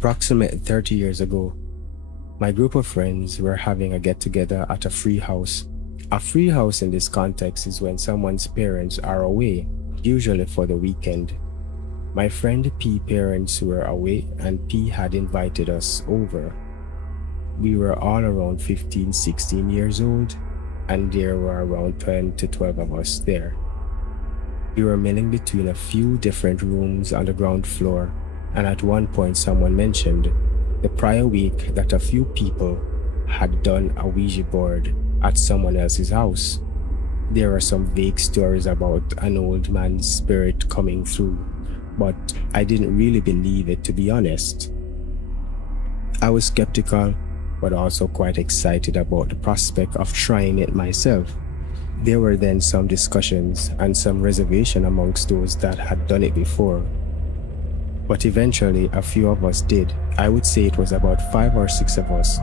Approximately 30 years ago, my group of friends were having a get-together at a free house. A free house in this context is when someone's parents are away, usually for the weekend. My friend P's parents were away and P had invited us over. We were all around 15, 16 years old, and there were around 10 to 12 of us there. We were milling between a few different rooms on the ground floor, and at one point someone mentioned the prior week that a few people had done a Ouija board at someone else's house. There are some vague stories about an old man's spirit coming through, but I didn't really believe it, to be honest. I was skeptical, but also quite excited about the prospect of trying it myself. There were then some discussions and some reservation amongst those that had done it before. But eventually a few of us did. I would say it was about 5 or 6 of us,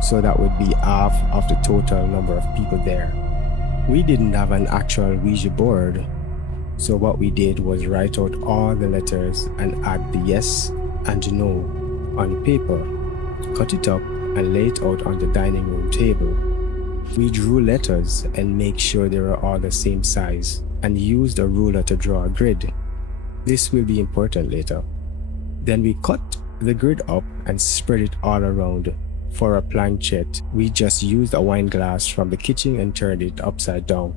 so that would be half of the total number of people there. We didn't have an actual Ouija board, so what we did was write out all the letters and add the yes and no on paper, cut it up and lay it out on the dining room table. We drew letters and make sure they were all the same size and used a ruler to draw a grid. This will be important later. Then we cut the grid up and spread it all around. For a planchette, we just used a wine glass from the kitchen and turned it upside down.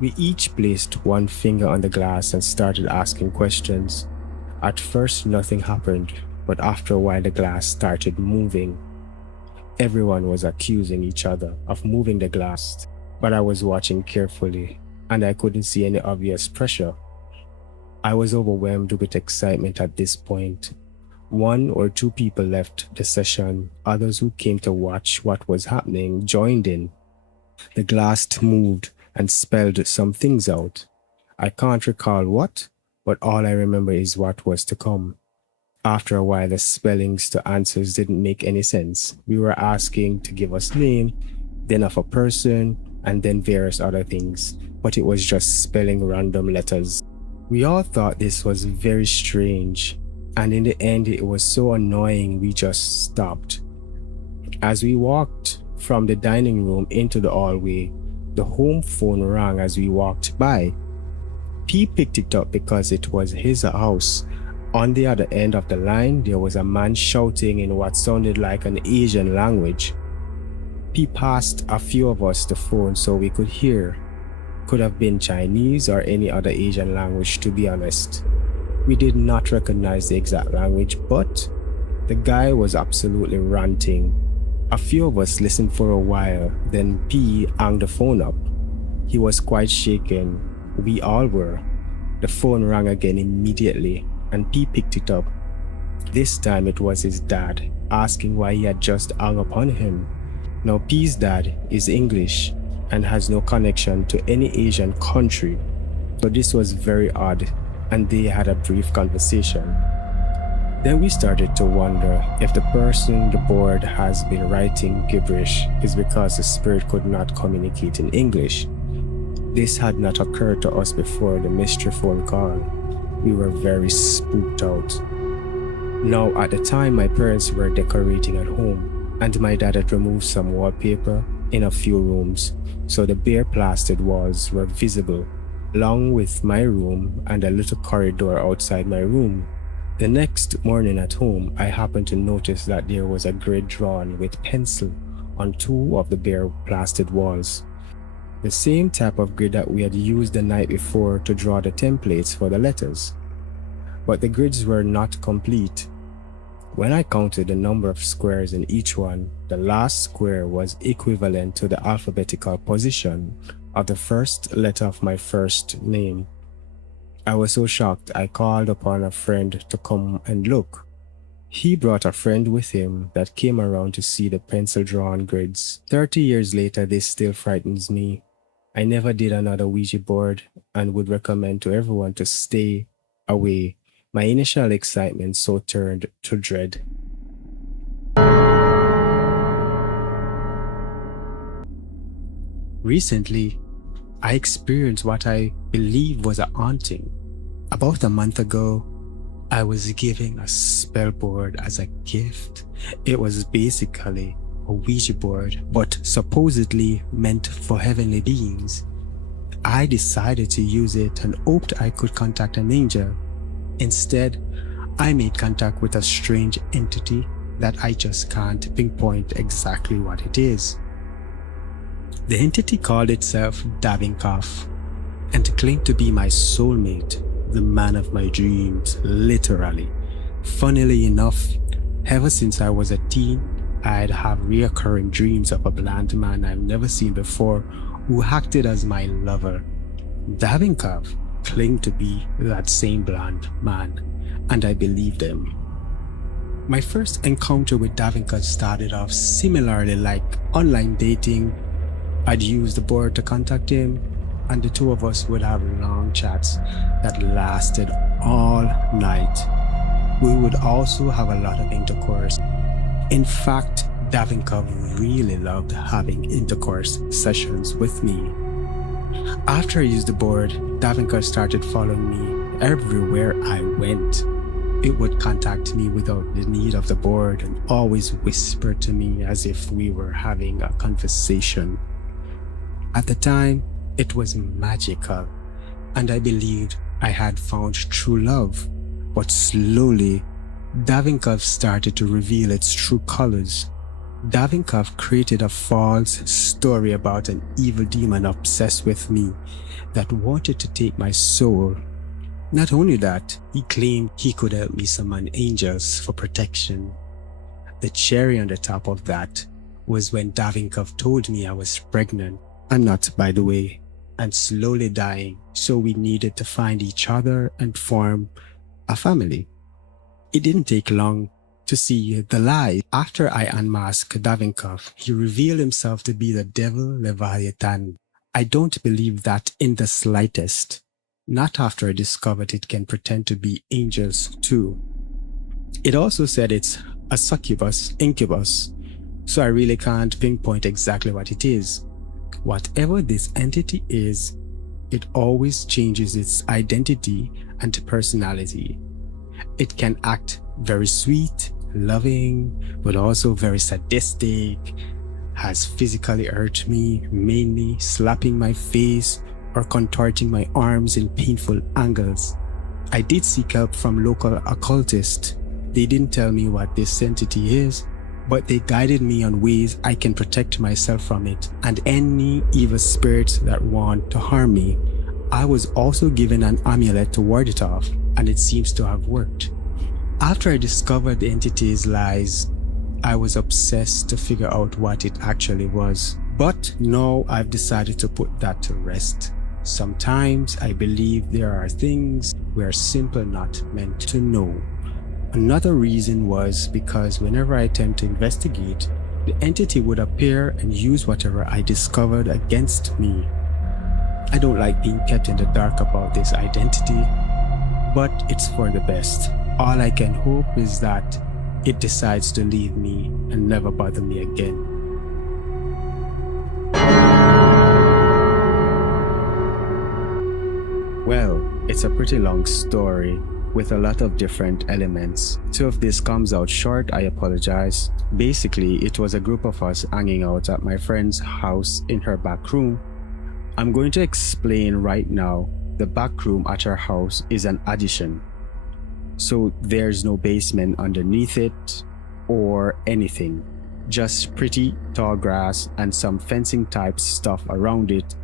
We each placed one finger on the glass and started asking questions. At first nothing happened, but after a while the glass started moving. Everyone was accusing each other of moving the glass, but I was watching carefully and I couldn't see any obvious pressure. I was overwhelmed with excitement at this point. 1 or 2 people left the session. Others who came to watch what was happening joined in. The glass moved and spelled some things out. I can't recall what, but all I remember is what was to come. After a while, the spellings to answers didn't make any sense. We were asking to give us name, then of a person, and then various other things, but it was just spelling random letters. We all thought this was very strange, and in the end it was so annoying we just stopped. As we walked from the dining room into the hallway, the home phone rang as we walked by. P picked it up because it was his house. On the other end of the line, there was a man shouting in what sounded like an Asian language. P passed a few of us the phone so we could hear. Could have been Chinese or any other Asian language, to be honest. We did not recognize the exact language, but the guy was absolutely ranting. A few of us listened for a while, then P hung the phone up. He was quite shaken. We all were. The phone rang again immediately, and P picked it up. This time it was his dad, asking why he had just hung up on him. Now P's dad is English and has no connection to any Asian country, so this was very odd, and they had a brief conversation. Then we started to wonder if the person the board has been writing gibberish is because the spirit could not communicate in English. This had not occurred to us before the mystery phone call. We were very spooked out. Now at the time my parents were decorating at home, and my dad had removed some wallpaper in a few rooms, so the bare plastered walls were visible, along with my room and a little corridor outside my room. The next morning at home, I happened to notice that there was a grid drawn with pencil on 2 of the bare plastered walls. The same type of grid that we had used the night before to draw the templates for the letters. But the grids were not complete. When I counted the number of squares in each one, the last square was equivalent to the alphabetical position of the first letter of my first name. I was so shocked I called upon a friend to come and look. He brought a friend with him that came around to see the pencil-drawn grids. 30 years later, this still frightens me. I never did another Ouija board and would recommend to everyone to stay away. My initial excitement so turned to dread. Recently, I experienced what I believe was a haunting. About a month ago, I was given a spell board as a gift. It was basically a Ouija board, but supposedly meant for heavenly beings. I decided to use it and hoped I could contact an angel. Instead, I made contact with a strange entity that I just can't pinpoint exactly what it is. The entity called itself Davinkov and claimed to be my soulmate, the man of my dreams, literally. Funnily enough, ever since I was a teen, I'd have reoccurring dreams of a blonde man I've never seen before who acted as my lover. Davinkov claimed to be that same blonde man, and I believed him. My first encounter with Davinkov started off similarly like online dating. I'd use the board to contact him, and the two of us would have long chats that lasted all night. We would also have a lot of intercourse. In fact, Davinkov really loved having intercourse sessions with me. After I used the board, Davinkov started following me everywhere I went. It would contact me without the need of the board and always whisper to me as if we were having a conversation. At the time, it was magical, and I believed I had found true love. But slowly, Davinkov started to reveal its true colors. Davinkov created a false story about an evil demon obsessed with me that wanted to take my soul. Not only that, he claimed he could help me summon angels for protection. The cherry on the top of that was when Davinkov told me I was pregnant. I'm not, by the way, and slowly dying, so we needed to find each other and form a family. It didn't take long to see the lie. After I unmasked Davinkov, he revealed himself to be the devil Leviathan. I don't believe that in the slightest. Not after I discovered it can pretend to be angels too. It also said it's a succubus, incubus, so I really can't pinpoint exactly what it is. Whatever this entity is, it always changes its identity and personality. It can act very sweet, loving, but also very sadistic, has physically hurt me, mainly slapping my face or contorting my arms in painful angles. I did seek help from local occultists. They didn't tell me what this entity is, but they guided me on ways I can protect myself from it and any evil spirits that want to harm me. I was also given an amulet to ward it off, and it seems to have worked. After I discovered the entity's lies, I was obsessed to figure out what it actually was. But now I've decided to put that to rest. Sometimes I believe there are things we are simply not meant to know. Another reason was because whenever I attempt to investigate, the entity would appear and use whatever I discovered against me. I don't like being kept in the dark about this identity, but it's for the best. All I can hope is that it decides to leave me and never bother me again. Well, it's a pretty long story with a lot of different elements. So if this comes out short, I apologize. Basically, it was a group of us hanging out at my friend's house in her back room. I'm going to explain right now. The back room at her house is an addition. So there's no basement underneath it or anything. Just pretty tall grass and some fencing type stuff around it.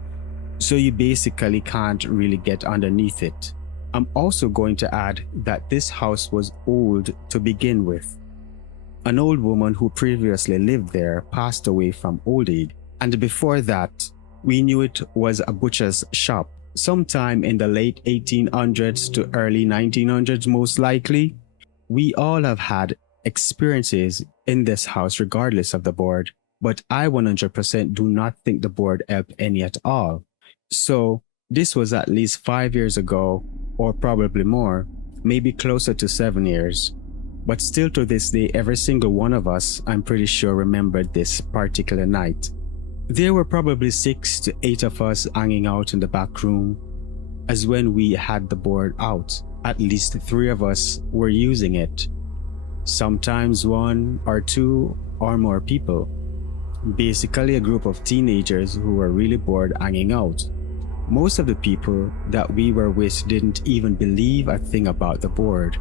So you basically can't really get underneath it. I'm also going to add that this house was old to begin with. An old woman who previously lived there passed away from old age, and before that, we knew it was a butcher's shop. Sometime in the late 1800s to early 1900s most likely. We all have had experiences in this house regardless of the board, but I 100% do not think the board helped any at all. So this was at least 5 years ago, or probably more, maybe closer to 7 years. But still to this day, every single one of us, I'm pretty sure, remembered this particular night. There were probably 6 to 8 of us hanging out in the back room. as when we had the board out, at least 3 of us were using it. Sometimes 1 or 2 or more people. Basically a group of teenagers who were really bored hanging out. Most of the people that we were with didn't even believe a thing about the board,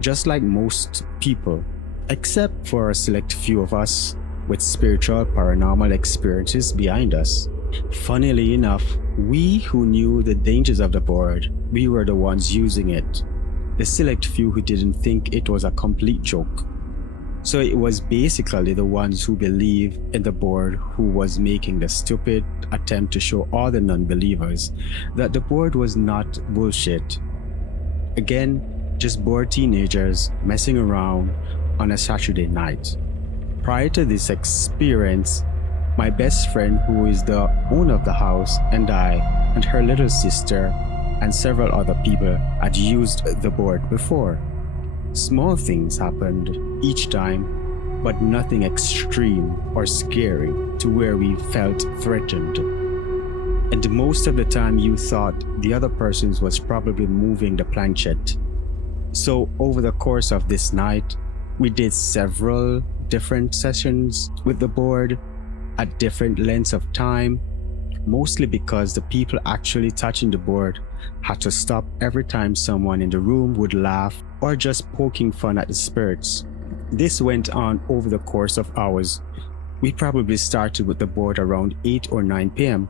just like most people, except for a select few of us with spiritual paranormal experiences behind us. Funnily enough, we who knew the dangers of the board, we were the ones using it. The select few who didn't think it was a complete joke. So it was basically the ones who believed in the board who was making the stupid attempt to show all the non-believers that the board was not bullshit. Again, just bored teenagers messing around on a Saturday night. Prior to this experience, my best friend, who is the owner of the house, and I and her little sister and several other people had used the board before. Small things happened each time, but nothing extreme or scary to where we felt threatened. And most of the time you thought the other person was probably moving the planchette. So over the course of this night, we did several different sessions with the board at different lengths of time, mostly because the people actually touching the board had to stop every time someone in the room would laugh or just poking fun at the spirits. This went on over the course of hours. We probably started with the board around 8 or 9 p.m.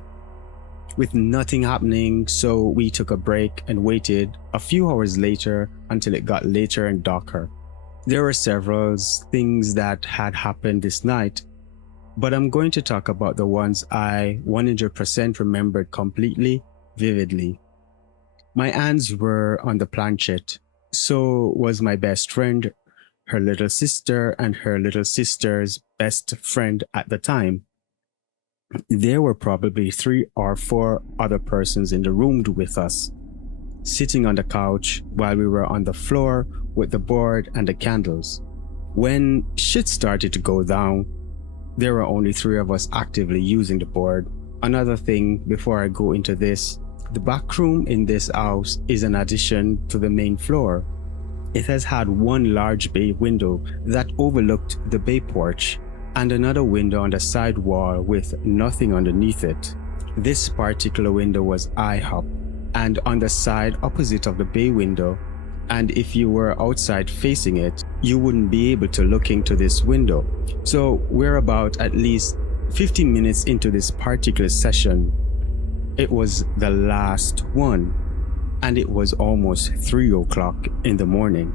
with nothing happening, so we took a break and waited a few hours later until it got later and darker. There were several things that had happened this night, but I'm going to talk about the ones I 100% remembered completely, vividly. My hands were on the planchette, so was my best friend, her little sister, and her little sister's best friend at the time. There were probably 3 or 4 other persons in the room with us, sitting on the couch while we were on the floor with the board and the candles. When shit started to go down, there were only 3 of us actively using the board. Another thing before I go into this, the back room in this house is an addition to the main floor. It has had 1 large bay window that overlooked the bay porch and another window on the side wall with nothing underneath it. This particular window was IHOP and on the side opposite of the bay window, and if you were outside facing it, you wouldn't be able to look into this window. So we're about at least 15 minutes into this particular session. It was the last one, and it was almost 3 o'clock in the morning.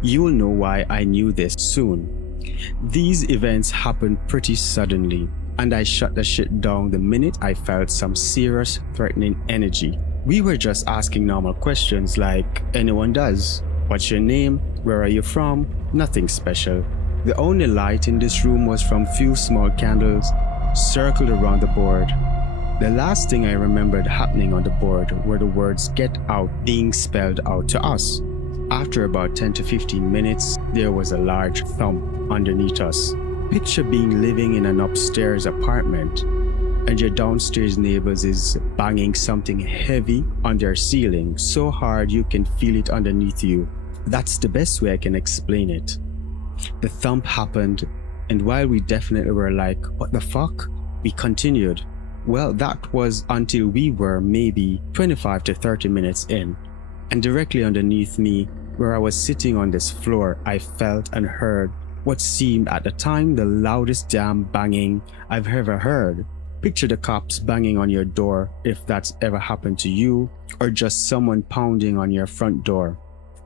You'll know why I knew this soon. These events happened pretty suddenly, and I shut the shit down the minute I felt some serious threatening energy. We were just asking normal questions like anyone does. What's your name? Where are you from? Nothing special. The only light in this room was from few small candles circled around the board. The last thing I remembered happening on the board were the words "get out" being spelled out to us. After about 10 to 15 minutes, there was a large thump underneath us. Picture being living in an upstairs apartment, and your downstairs neighbors is banging something heavy on their ceiling so hard you can feel it underneath you. That's the best way I can explain it. The thump happened, and while we definitely were like, what the fuck? We continued. Well, that was until we were maybe 25 to 30 minutes in, and directly underneath me, where I was sitting on this floor, I felt and heard what seemed at the time the loudest damn banging I've ever heard. Picture the cops banging on your door if that's ever happened to you, or just someone pounding on your front door.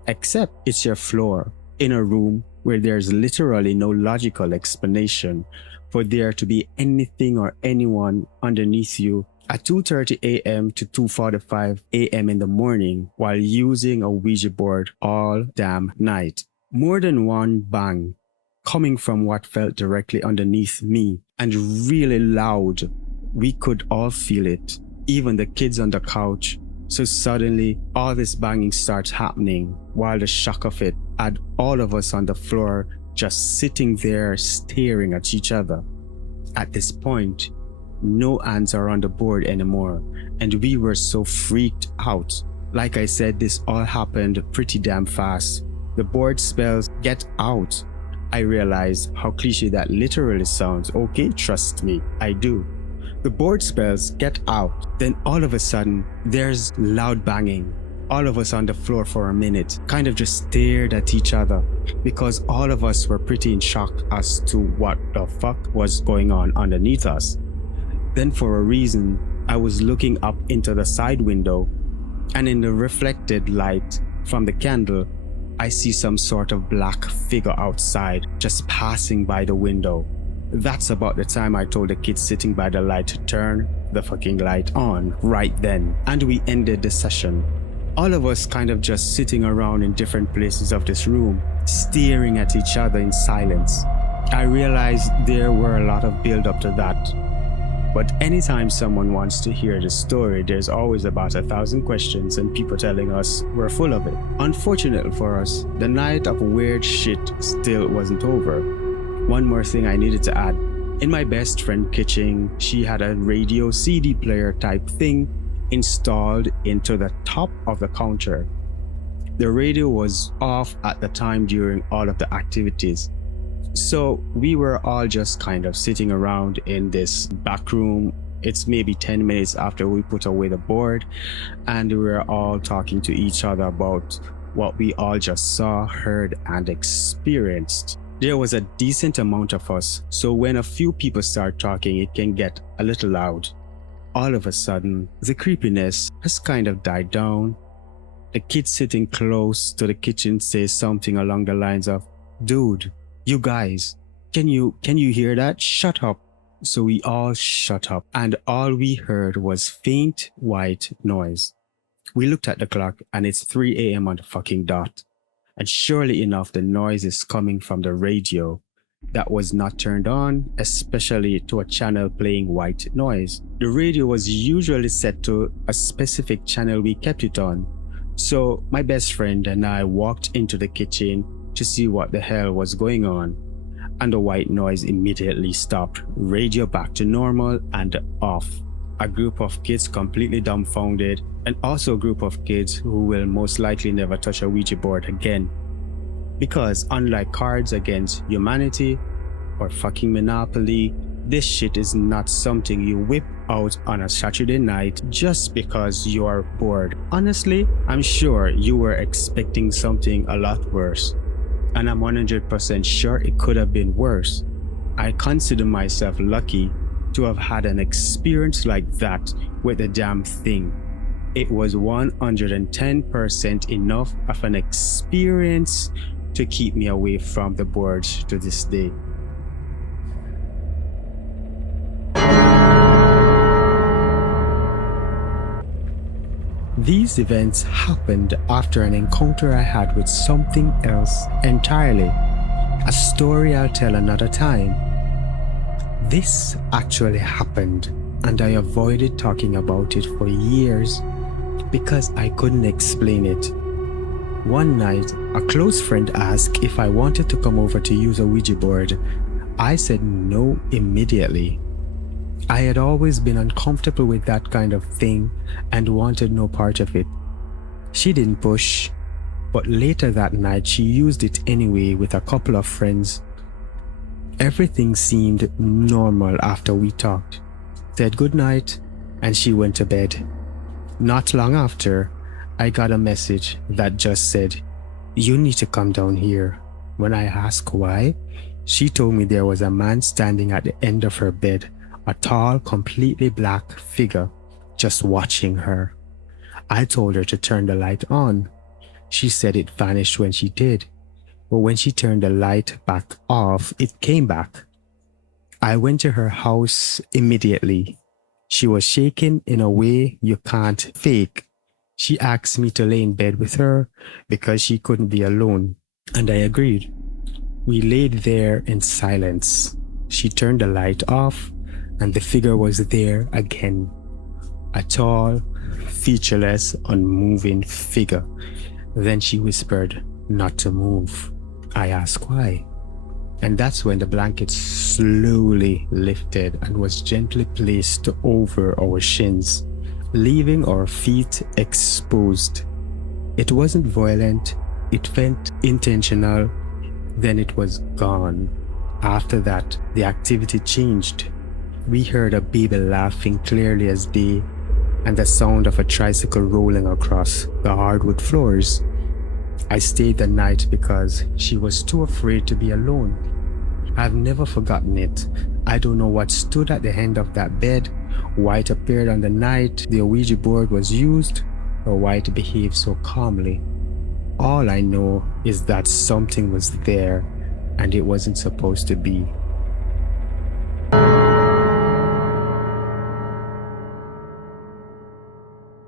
Except it's your floor, in a room where there's literally no logical explanation for there to be anything or anyone underneath you at 2:30 a.m. to 2:45 a.m. in the morning while using a Ouija board all damn night. More than one bang coming from what felt directly underneath me, and really loud. We could all feel it, even the kids on the couch. So suddenly all this banging starts happening, while the shock of it had all of us on the floor just sitting there staring at each other. At this point, no hands are on the board anymore, and we were so freaked out. Like I said, this all happened pretty damn fast. The board spells get out. I realize how cliche that literally sounds. Okay, trust me, I do. The board spells get out. Then all of a sudden, there's loud banging. All of us on the floor for a minute kind of just stared at each other because all of us were pretty in shock as to what the fuck was going on underneath us. Then for a reason, I was looking up into the side window, and in the reflected light from the candle, I see some sort of black figure outside just passing by the window. That's about the time I told the kids sitting by the light to turn the fucking light on right then, and we ended the session. All of us kind of just sitting around in different places of this room, staring at each other in silence. I realized there were a lot of build up to that. But anytime someone wants to hear the story, there's always about 1,000 questions and people telling us we're full of it. Unfortunately for us, the night of weird shit still wasn't over. One more thing I needed to add. In my best friend kitchen, she had a radio CD player type thing installed into the top of the counter. The radio was off at the time during all of the activities. So we were all just kind of sitting around in this back room. It's maybe 10 minutes after we put away the board, and we were all talking to each other about what we all just saw, heard, and experienced. There was a decent amount of us, so when a few people start talking, it can get a little loud. All of a sudden, the creepiness has kind of died down. The kid sitting close to the kitchen says something along the lines of, "Dude, you guys, can you hear that? Shut up." So we all shut up, and all we heard was faint white noise. We looked at the clock, and it's 3 a.m. on the fucking dot. And surely enough, the noise is coming from the radio that was not turned on, especially to a channel playing white noise. The radio was usually set to a specific channel we kept it on. So my best friend and I walked into the kitchen to see what the hell was going on, and the white noise immediately stopped, radio back to normal and off. A group of kids completely dumbfounded, and also a group of kids who will most likely never touch a Ouija board again. Because unlike Cards Against Humanity or fucking Monopoly, this shit is not something you whip out on a Saturday night just because you are bored. Honestly, I'm sure you were expecting something a lot worse, and I'm 100% sure it could have been worse. I consider myself lucky to have had an experience like that with the damn thing. It was 110% enough of an experience to keep me away from the boards to this day. These events happened after an encounter I had with something else entirely. A story I'll tell another time. This actually happened, and I avoided talking about it for years because I couldn't explain it. One night, a close friend asked if I wanted to come over to use a Ouija board. I said no immediately. I had always been uncomfortable with that kind of thing and wanted no part of it. She didn't push, but later that night she used it anyway with a couple of friends. Everything seemed normal after we talked, said goodnight, and she went to bed. Not long after, I got a message that just said, "You need to come down here." When I asked why, she told me there was a man standing at the end of her bed, a tall, completely black figure, just watching her. I told her to turn the light on. She said it vanished when she did, but when she turned the light back off, it came back. I went to her house immediately. She was shaking in a way you can't fake. She asked me to lay in bed with her because she couldn't be alone, and I agreed. We laid there in silence. She turned the light off, and the figure was there again. A tall, featureless, unmoving figure. Then she whispered not to move. I asked why, And that's when the blanket slowly lifted and was gently placed over our shins, leaving our feet exposed. It wasn't violent, it felt intentional, then it was gone. After that, the activity changed. We heard a baby laughing clearly as day, and the sound of a tricycle rolling across the hardwood floors. I stayed the night because she was too afraid to be alone. I've never forgotten it. I don't know what stood at the end of that bed, why it appeared on the night the Ouija board was used, or why it behaved so calmly. All I know is that something was there and it wasn't supposed to be.